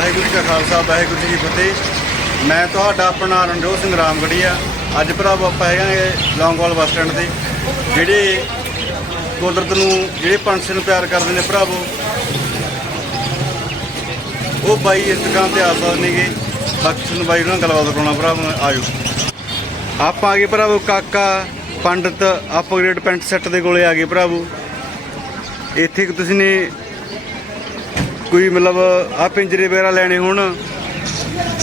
ਵਾਹਿਗੁਰੂ ਜੀ ਕਾ ਖਾਲਸਾ, ਵਾਹਿਗੁਰੂ ਜੀ ਕੀ ਫਤਿਹ। ਮੈਂ ਤੁਹਾਡਾ ਆਪਣਾ ਰਣਜੋਤ ਸਿੰਘ ਰਾਮਗੜੀਆ। ਅੱਜ ਭਰਾਵੋ ਆਪਾਂ ਹੈਗੇ ਲੌਂਗਵਾਲ ਬੱਸ ਸਟੈਂਡ ਤੇ, ਜਿਹੜੇ ਕੁਦਰਤ ਨੂੰ, ਜਿਹੜੇ ਪੰਛੀ ਨੂੰ ਪਿਆਰ ਕਰਦੇ ਨੇ ਭਰਾਵੋ। ਉਹ ਬਾਈ ਇਸ ਦੁਕਾਨ ਤੇ ਆ ਸਕਦੇ ਨੇਗੇ। ਬਾਕੀ ਤੁਹਾਨੂੰ ਬਾਈ ਉਹਨਾਂ ਗੱਲਬਾਤ ਕਰਾਉਣਾ ਭਰਾਵੋ, ਆਜੋ। ਆਪਾਂ ਆ ਗਏ ਭਰਾਵੋ ਕਾਕਾ ਪੰਡਤ ਅਪਗ੍ਰੇਡ ਪੈਂਟ ਸੈੱਟ ਦੇ ਕੋਲੇ ਆ ਗਏ ਭਰਾਵੋ। ਇੱਥੇ ਕਿ ਤੁਸੀਂ ਨੇ ਕੋਈ ਮਤਲਬ ਆ ਪਿੰਜਰੇ ਵਗੈਰਾ ਲੈਣੇ ਹੋਣ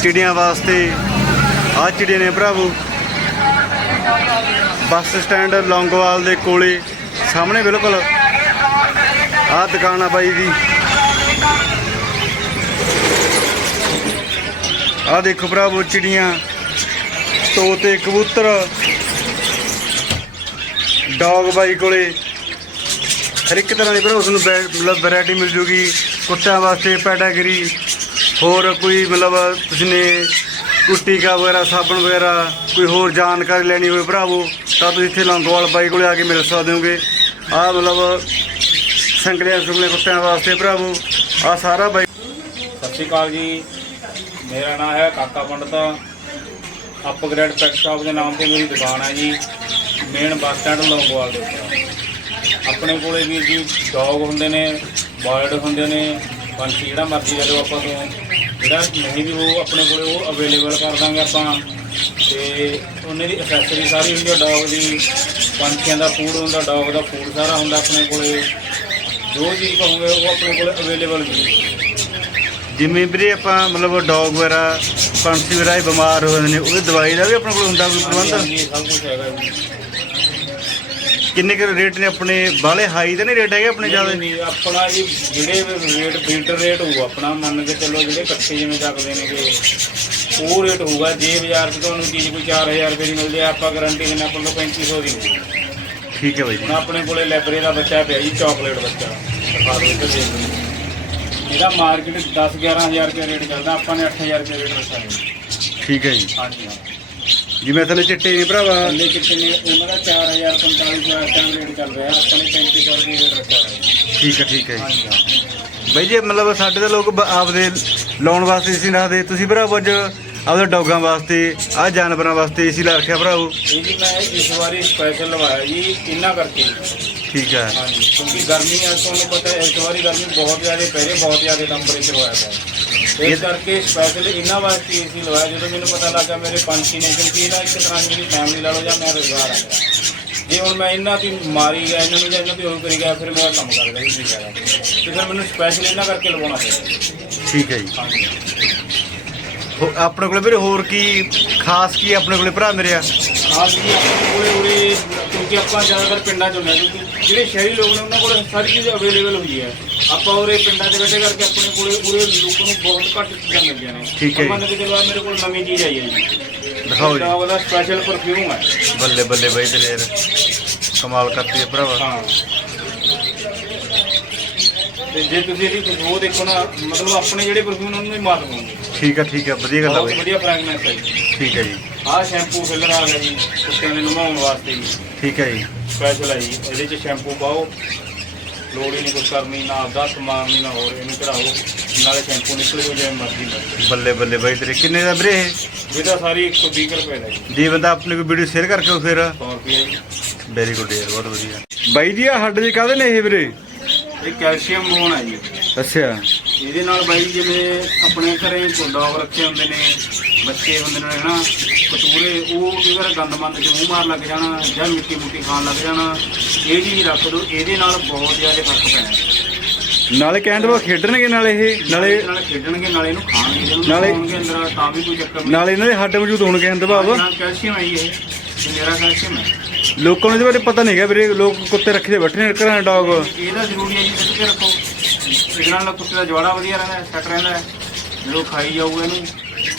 ਚਿੜੀਆਂ ਵਾਸਤੇ ਆ ਚਿੜੀਆਂ ਨੇ ਭਰਾਵੋ। ਬੱਸ ਸਟੈਂਡ ਲੌਂਗਵਾਲ ਦੇ ਕੋਲੇ, ਸਾਹਮਣੇ ਬਿਲਕੁਲ ਆ ਦੁਕਾਨ ਆ ਬਾਈ ਦੀ। ਆ ਦੇਖੋ ਭਰਾਵੋ ਚਿੜੀਆਂ, ਤੋਤੇ, ਕਬੂਤਰ, ਡੌਗ ਬਾਈ ਕੋਲੇ। ਹਰ ਇੱਕ ਤਰ੍ਹਾਂ ਦੇ ਭਰਾ ਉਸ ਨੂੰ ਵੈ- ਮਤਲਬ ਵੈਰਾਈਟੀ ਮਿਲ ਜੂਗੀ। ਕੁੱਤਿਆਂ ਵਾਸਤੇ ਪੈਟਾਗਰੀ ਹੋਰ ਕੋਈ ਮਤਲਬ ਤੁਸੀਂ ਨੇ ਕੋਈ ਟੀਕਾ ਵਗੈਰਾ, ਸਾਬਣ ਵਗੈਰਾ, ਕੋਈ ਹੋਰ ਜਾਣਕਾਰੀ ਲੈਣੀ ਹੋਵੇ ਭਰਾਵੋ, ਤਾਂ ਤੁਸੀਂ ਇੱਥੇ ਲੌਂਗੋਵਾਲ ਬਾਈ ਕੋਲੇ ਆ ਕੇ ਮਿਲ ਸਕਦੇ ਹੋਗੇ ਆਹ ਮਤਲਬ ਸੰਗਲੀਆਂ ਸੁੰਗਲੀਆਂ ਕੁੱਤਿਆਂ ਵਾਸਤੇ ਭਰਾਵੋ ਆ ਸਾਰਾ ਬਾਈ ਸਤਿ ਸ਼੍ਰੀ ਅਕਾਲ ਜੀ। ਮੇਰਾ ਨਾਮ ਹੈ ਕਾਕਾ ਪੰਡਤ। ਅਪਗ੍ਰੇਡ ਪੈਟ ਸ਼ਾਪ ਦੇ ਨਾਮ ਤੇ ਮੇਰੀ ਦੁਕਾਨ ਹੈ ਜੀ ਮੇਨ ਬੱਸ ਸਟੈਂਡ ਲੌਂਗੋਵਾਲ ਦੇ ਉੱਤੇ। ਆਪਣੇ ਕੋਲੇ ਵੀ ਜੀ ਡੌਗ ਹੁੰਦੇ ਨੇ ਬਰਡ ਹੁੰਦੇ ਨੇ ਪੰਛੀ ਜਿਹੜਾ ਮਰਜ਼ੀ ਲੈ ਲਓ ਆਪਾਂ ਤੋਂ। ਜਿਹੜਾ ਨਹੀਂ ਵੀ ਉਹ ਆਪਣੇ ਕੋਲੇ ਉਹ ਅਵੇਲੇਬਲ ਕਰ ਦਾਂਗੇ ਆਪਾਂ। ਤੇ ਉਹਨੇ ਦੀ ਅਸੈਸਰੀ ਸਾਰੀ ਹੁੰਦੀ ਹੈ ਡੌਗ ਦੀ। ਪੰਛੀਆਂ ਦਾ ਫੂਡ ਹੁੰਦਾ ਡੌਗ ਦਾ ਫੂਡ ਸਾਰਾ ਹੁੰਦਾ ਆਪਣੇ ਕੋਲੇ। ਜੋ ਚੀਜ਼ ਕਹੋਗੇ ਉਹ ਆਪਣੇ ਕੋਲੇ ਅਵੇਲੇਬਲ ਜੀ ਜਿਵੇਂ ਵੀਰੇ ਆਪਾਂ ਮਤਲਬ ਡੌਗ ਵਗੈਰਾ ਪੰਛੀ ਵਗੈਰਾ ਇਹ ਬਿਮਾਰ ਹੋ ਜਾਂਦੇ ਨੇ ਉਹਦੀ ਦਵਾਈ ਦਾ ਵੀ ਆਪਣੇ ਕੋਲ ਹੁੰਦਾ ਕੋਈ ਪ੍ਰਬੰਧ? ਹਾਂਜੀ, ਸਭ ਕੁਝ ਹੈਗਾ ਜੀ। ਕਿੰਨੇ ਕੁ ਰੇਟ ਨੇ ਆਪਣੇ? ਬਾਲੇ ਹਾਈ ਤਾਂ ਨਹੀਂ ਰੇਟ ਹੈਗੇ ਆਪਣੇ ਜ਼ਿਆਦਾ? ਨਹੀਂ ਨਹੀਂ, ਆਪਣਾ ਜੀ ਜਿਹੜੇ ਰੇਟ ਫੀਲਟਰ ਰੇਟ ਹੋਊ ਆਪਣਾ ਮੰਨ ਕੇ ਚੱਲੋ ਜਿਹੜੇ ਇਕੱਠੇ ਜਿਵੇਂ ਚੱਕਦੇ ਨੇਗੇ ਉਹ ਰੇਟ ਹੋਊਗਾ। ਜੇ ਬਾਜ਼ਾਰ 'ਚ ਤੁਹਾਨੂੰ ਚੀਜ਼ ਕੋਈ 4000 ਰੁਪਏ ਦੀ ਮਿਲਦੀ ਆ ਆਪਾਂ ਗਾਰੰਟੀ ਦਿੰਦੇ ਆਪਾਂ ਨੂੰ 3500 ਦੀ ਮਿਲਦੀ ਠੀਕ ਹੈ ਬਾਈ ਜੀ। ਹੁਣ ਆਪਣੇ ਕੋਲੇ ਲੈਬਰੇ ਦਾ ਬੱਚਾ ਪਿਆ ਜੀ ਚਾਕਲੇਟ ਬੱਚਾ। ਦਿਖਾ ਦਿਓ ਇੱਧਰ ਦੇਖ ਲਓ। ਇਹਦਾ ਮਾਰਕੀਟ 10 11000 ਰੁਪਏ ਰੇਟ ਚੱਲਦਾ ਆਪਾਂ ਨੇ 8000 ਰੁਪਏ ਰੇਟ ਰੱਖਿਆ ਹੈ ਠੀਕ ਹੈ ਜੀ। ਹਾਂਜੀ ਹਾਂ। ਜਿਵੇਂ ਥੱਲੇ ਚਿੱਟੇ ਨੇ ਭਰਾਵਾ। ਥੱਲੇ ਕਿਤੇ ਨੇ ਉਹਨਾਂ ਦਾ 4000 4500 ਇਸ ਟਾਈਮ ਰੇਟ ਚੱਲ ਰਿਹਾ ਆਪਾਂ ਨੇ 3500 ਰੁਪਏ ਰੇਟ ਰੱਖਿਆ ਠੀਕ ਹੈ ਠੀਕ ਹੈ ਹਾਂਜੀ ਹਾਂ। ਬਾਈ ਜੀ ਮਤਲਬ ਸਾਡੇ ਤਾਂ ਲੋਕ ਬ- ਆਪਦੇ ਲਾਉਣ ਵਾਸਤੇ ਏਸੀ ਰੱਖਦੇ ਤੁਸੀਂ ਭਰਾਵੋ ਅੱਜ ਆਪਦੇ ਡੌਗਾਂ ਵਾਸਤੇ ਆ ਜਾਨਵਰਾਂ ਵਾਸਤੇ ਏਸੀ ਲਾ ਰੱਖਿਆ ਇਹ ਜੀ ਮੈਂ ਇਸ ਵਾਰੀ ਸਪੈਸ਼ਲ ਲਵਾਇਆ ਜੀ ਇਹਨਾਂ ਕਰਕੇ। ਠੀਕ ਹੈ ਹਾਂਜੀ ਕਿਉਂਕਿ ਗਰਮੀ ਆ ਤੁਹਾਨੂੰ ਪਤਾ ਹੈ ਇਸ ਵਾਰੀ ਗਰਮੀ ਬਹੁਤ ਜ਼ਿਆਦਾ ਪੈ ਰਹੀ ਬਹੁਤ ਜ਼ਿਆਦਾ ਟੈਂਪਰੇਚਰ ਹੋਇਆ ਪਿਆ। ਇਸ ਕਰਕੇ ਸਪੈਸ਼ਲ ਇਹਨਾਂ ਵਾਸਤੇ ਏਸੀ ਲਵਾਇਆ ਜਦੋਂ ਮੈਨੂੰ ਪਤਾ ਲੱਗਾ ਮੇਰੇ ਪੰਛੀ ਨੇ ਕਿਉਂਕਿ ਇਹਦਾ ਇੱਕ ਤਰ੍ਹਾਂ ਦੀ ਮੇਰੀ ਫੈਮਿਲੀ ਲਾ ਲਓ ਜਾਂ ਮੇਰਾ ਰੁਜ਼ਗਾਰ ਹੈ ਜੇ ਹੁਣ ਮੈਂ ਇਹਨਾਂ ਦੀ ਮਾਰੀ ਗਿਆ ਇਹਨਾਂ ਨੂੰ ਜਾਂ ਇਹਨਾਂ ਦੀ ਉਹ ਕਰੀ ਗਿਆ ਫਿਰ ਮੇਰਾ ਕੰਮ ਕਰਦਾ ਜੀ ਠੀਕ ਹੈ ਤੇ ਫਿਰ ਮੈਨੂੰ ਸਪੈਸ਼ਲ ਇਹਨਾਂ ਕਰਕੇ ਲਵਾਉਣਾ ਪਿਆ ਠੀਕ ਹੈ ਜੀ। ਹਾਂਜੀ। ਹੋ- ਆਪਣੇ ਕੋਲੇ ਵੀਰੇ ਹੋਰ ਕੀ ਖਾਸ ਕੀ ਆਪਣੇ ਕੋਲੇ ਭਰਾ ਮੇਰੇ ਆ? ਖਾਸ ਜੀ ਆਪਣੇ ਕੋਲੇ ਉਰੇ ਕਿਉਂਕਿ ਆਪਾਂ ਜ਼ਿਆਦਾਤਰ ਪਿੰਡਾਂ 'ਚ ਹੁੰਦੇ ਹਾਂ ਕਿਉਂਕਿ ਜਿਹੜੇ ਸ਼ਹਿਰੀ ਲੋਕ ਨੇ ਉਹਨਾਂ ਕੋਲ ਸਾਰੀ ਚੀਜ਼ ਅਵੇਲੇਬਲ ਹੋਈ ਹੈ। ਆਪਾਂ ਉਰੇ ਪਿੰਡਾਂ 'ਚ ਬੈਠੇ ਕਰਕੇ ਆਪਣੇ ਕੋਲੇ ਉਰੇ ਲੋਕਾਂ ਨੂੰ ਬਹੁਤ ਘੱਟ ਚੀਜ਼ਾਂ ਮਿਲਦੀਆਂ ਨੇ। ਠੀਕ ਹੈ ਜੀ। ਮੰਨ ਕੇ ਚਲੋ ਆਹ ਮੇਰੇ ਕੋਲ ਨਵੀਂ ਚੀਜ਼ ਆਈ ਹੈ ਜੀ। ਦਿਖਾਓ ਜੀ। ਡੌਗ ਦਾ ਸਪੈਸ਼ਲ ਪਰਫਿਊਮ ਹੈ। ਬੱਲੇ ਬੱਲੇ ਬਾਈ ਤੇਰੇ ਯਾਰ। ਕਮਾਲ ਕਰਤੀ ਹੈ ਭਰਾਵਾ। ਹਾਂ। ਤੇ ਜੇ ਤੁਸੀਂ ਇਹਦੀ ਖੁਸ਼ਬੂ ਦੇਖੋ ਨਾ ਮਤਲਬ ਆਪਣੇ ਜਿਹੜੇ ਪਰਫਿਊਮ ਉਹਨਾਂ ਨੂੰ ਹੀ ਮਾਤ ਪਾਉਂਗੇ ਠੀਕ ਹੈ ਠੀਕ ਹੈ ਵਧੀਆ ਗੱਲ ਆ ਬਹੁਤ ਬਾਈ। ਵਧੀਆ ਫ੍ਰੈਗਨੈਂਸ ਹੈ ਜੀ। ਠੀਕ ਹੈ ਜੀ। ਆਹ ਸ਼ੈਂਪੂ ਫਿਲਰ ਆ ਗਿਆ ਜੀ ਕੁੱਤਿਆਂ ਦੇ ਨਵਾਉਣ ਵਾਸਤੇ ਜੀ। ਠੀਕ ਹੈ ਜੀ। ਸਪੈਸ਼ਲ ਹੈ ਜੀ ਇਹਦੇ ਚ ਸ਼ੈਂਪੂ ਪਾਓ। ਲੋੜ ਹੀ ਨਹੀਂ ਕੁਛ ਕਰਨੀ ਨਾ ਆਪਦਾ ਸਮਾਨ ਨਹੀਂ ਨਾ ਹੋਰ ਇਹਨੂੰ ਚੜਾਓ। ਨਾਲੇ ਸ਼ੈਂਪੂ ਨਿਕਲ ਜੋ ਜਿਵੇਂ ਮਰਜ਼ੀ ਮਿਲ ਬੱਲੇ ਬੱਲੇ ਬਾਈ ਤੇਰੇ। ਕਿੰਨੇ ਦਾ ਵੀਰੇ ਇਹ? ਸਾਰੀ 120 ਕੁ ਰੁਪਏ ਦਾ ਜੀ। ਜੇ ਬੰਦਾ ਆਪਣੇ ਕੋਈ ਵੀਡੀਓ ਸ਼ੇਅਰ ਕਰਕੇ ਉਹ ਫਿਰ। 100 ਰੁਪਏ ਜੀ। ਵੈਰੀ ਗੁੱਡ ਯਾਰ ਬਹੁਤ ਵਧੀਆ। ਬਾਈ ਜੀ ਆ ਹੱਡ ਦੇ ਕਾਹਦੇ ਨੇ ਇਹ ਵੀਰੇ? ਇਹ ਕੈਲਸ਼ੀਅਮ ਬੋਨ ਹੈ ਜੀ। ਅੱਛਾ। ਇਹਦੇ ਨਾਲ ਬਾਈ ਜਿਵੇਂ ਆਪਣੇ ਘਰੇ ਡੌਗ ਰੱਖੇ ਹੁੰਦੇ ਨੇ ਬੱਚੇ ਹੁੰਦੇ ਨੇ ਹਨਾ ਕਤੂਰੇ ਉਹ ਵਾਰ ਗੰਦ ਮੰਦ ਚ ਮੂੰਹ ਮਾਰ ਲੱਗ ਜਾਣਾ ਜਾਂ ਮਿੱਟੀ ਮੁੱਟੀ ਖਾਣ ਲੱਗ ਜਾਣਾ ਇਹ ਚੀਜ਼ ਰੱਖ ਦਿਓ ਇਹਦੇ ਨਾਲ ਬਹੁਤ ਜ਼ਿਆਦਾ ਫ਼ਰਕ ਪੈਣਾ ਨਾਲੇ ਕਹਿੰਦੇ ਵਾ ਖੇਡਣਗੇ ਨਾਲੇ ਇਹ ਨਾਲੇ ਨਾਲ ਖੇਡਣਗੇ ਨਾਲੇ ਇਹਨੂੰ ਖਾਣਗੇ ਨਾਲੇ- ਅੰਦਰ ਤਾਂ ਵੀ ਕੋਈ ਚੱਕਰ ਨਹੀਂ। ਨਾਲੇ ਇਹਨਾਂ ਦੇ ਹੱਡ ਮੌਜੂਦ ਹੋਣ ਕਹਿੰਦੇ ਭਾਵ। ਨਾਲ ਕੈਲਸ਼ੀਅਮ ਹੈ ਜੀ ਇਹ। ਇਹ ਮੇਰਾ ਕੈਲਸ਼ੀਅਮ ਹੈ ਲੋਕਾਂ ਨੂੰ ਇਹਦੇ ਬਾਰੇ ਪਤਾ ਨਹੀਂ ਹੈਗਾ ਵੀਰੇ ਲੋਕ ਕੁੱਤੇ ਰੱਖੇ ਬੈਠੇ ਨੇ ਘਰਾਂ ਡੌਗ। ਇਹਦਾ ਜ਼ਰੂਰੀ ਹੈ ਜੀ ਕੇ ਰੱਖੋ। ਇਹਦੇ ਨਾਲ ਕੁੱਤੇ ਦਾ ਜਵਾੜਾ ਵਧੀਆ ਰਹਿੰਦਾ ਹੈ ਸੈੱਟ ਰਹਿੰਦਾ ਹੈ। ਜਦੋਂ ਖਾਈ ਜਾਊਗਾ ਇਹਨੂੰ।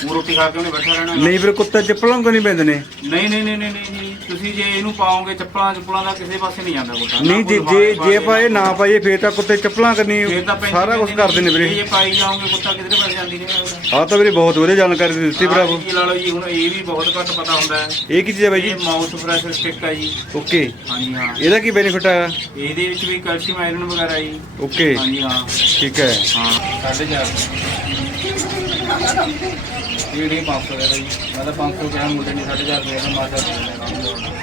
ਉਹ ਰੋਟੀ ਖਾ ਕੇ ਉਹਨੇ ਬੈਠਾ ਰਹਿਣਾ ਹੈਗਾ। ਨਹੀਂ ਵੀਰੇ ਕੁੱਤਾ ਚੱਪਲਾਂ ਕੋ ਨਹੀਂ ਪੈਂਦੇ ਨੇ। ਨਹੀਂ ਨਹੀਂ ਨਹੀਂ ਨਹੀਂ ਨਹੀਂ ਨਹੀਂ। ਤੁਸੀਂ ਜੇ ਇਹਨੂੰ ਪਾਓਗੇ ਚੱਪਲਾਂ ਚੁੱਪਲਾਂ ਦਾ ਕਿਸੇ ਪਾਸੇ ਨਹੀਂ ਜਾਂਦਾ ਕੁੱਤਾ। ਨਹੀਂ ਜੇ ਜੇ ਜੇ ਆਪਾਂ ਇਹ ਨਾ ਪਾਈਏ ਫੇਰ ਤਾਂ ਕੁੱਤੇ ਚੱਪਲਾਂ ਕਰਨੀ ਫੇਰ ਤਾਂ ਪੈਂਦੀ ਸਾਰਾ ਕੁਝ ਕਰਦੇ ਨੇ ਜੇ ਵੀਰੇ। ਇਹ ਪਾਈ ਜਾਓਗੇ ਕੁੱਤਾ ਕਿਧਰੇ ਪਾਸੇ ਜਾਂਦੀ ਨਹੀਂ ਆਹ ਤਾਂ ਵੀਰੇ ਬਹੁਤ ਵਧੀਆ ਜਾਣਕਾਰੀ ਦਿੱਤੀ ਭਰਾਵੋ। ਕੀ ਲਾ ਲਓ ਜੀ ਹੁਣ ਇਹ ਵੀ ਬਹੁਤ ਘੱਟ ਪਤਾ ਹੁੰਦਾ ਹੈ। ਇਹ ਕੀ ਚੀਜ਼ ਹੈ ਬਾਈ ਜੀ? ਇਹ ਮਾਊਥ ਫਰੈਸ਼ ਸਟਿਕ ਹੈ ਜੀ। ਓਕੇ। ਹਾਂਜੀ ਹਾਂ। ਇਹਦਾ ਕੀ ਬੈਨੀਫਿਟ ਹੈ ਇਹਦੇ ਵਿੱਚ ਵੀ ਕੈਲਸ਼ੀਅਮ ਆਇਰਨ ਵਗੈਰਾ ਜੀ। ਓਕੇ। ਹਾਂਜੀ ਹਾਂ। ਠੀਕ ਹੈ। ਹਾਂ। 4.5 ਇਹ ਨਹੀਂ 500 ਦੇ ਜੀ। ਮੈਂ ਤਾਂ 500 ਕਿਹਾ ਮੁੰਡੇ ਨੇ 4.5 ਰੁਪਏ ਦਾ ਮਾਸ਼ਾ ਦੇ ਦੇਣਾ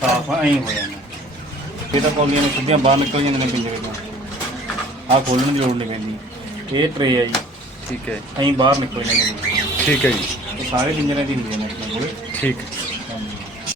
ਸਾਫ਼ ਐਂ ਹੋ ਜਾਂਦਾ। ਇਹ ਤਾਂ ਕੌਲੀਆਂ ਨੂੰ ਸਿੱਧੀਆਂ ਬਾਹਰ ਨਿਕਲ ਜਾਂਦੀਆਂ ਨੇ ਪਿੰਜਰੇ ਤੋਂ ਆਹ ਖੋਲਣ ਦੀ ਲੋੜ ਨਹੀਂ ਪੈਂਦੀ। ਇਹ ਟਰੇ ਹੈ ਜੀ। ਠੀਕ ਹੈ ਐਂ ਬਾਹਰ ਨਿਕਲ ਜਾਂਦੇ ਨੇ। ਠੀਕ ਹੈ ਜੀ। ਇਹ ਸਾਰੇ ਪਿੰਜਰੇ ਦੀ ਹੁੰਦੀਆਂ ਨੇ ਆਪਣੇ ਕੋਲ। ਠੀਕ